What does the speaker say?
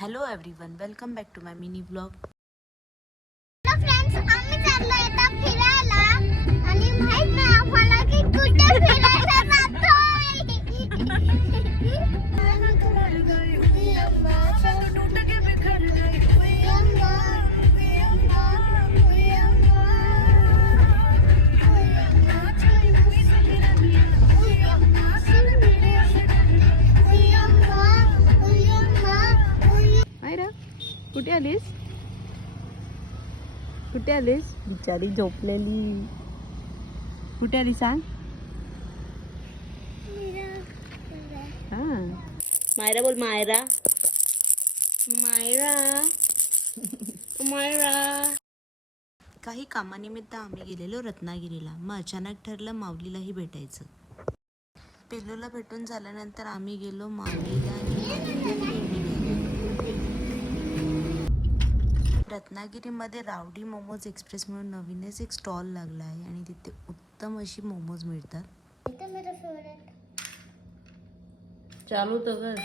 Hello everyone, welcome back to my mini blog. Hello friends, आम्ही चाललोय आता फिरायला आणि माहित नाही आम्हाला की कुठे फिरायला जातोय. कुठे आलीस? कुठे आलीस? बिचारी झोपलेली. कुठे आली सांग? हा, मायरा बोल. मायरा, मायरा, मायरा. काही कामानिमित्त आम्ही गेलेलो रत्नागिरीला. मग अचानक ठरलं माऊलीलाही भेटायचं. पिल्लूला भेटून झाल्यानंतर आम्ही गेलो माऊलीला आणि माऊलीला खेळणी घ्यायला. रत्नागिरीमध्ये रावडी मोमोज एक्सप्रेस म्हणून नवीनच एक स्टॉल लागला आहे आणि तिथे उत्तम अशी मोमोज मिळतात. चालू तर कर.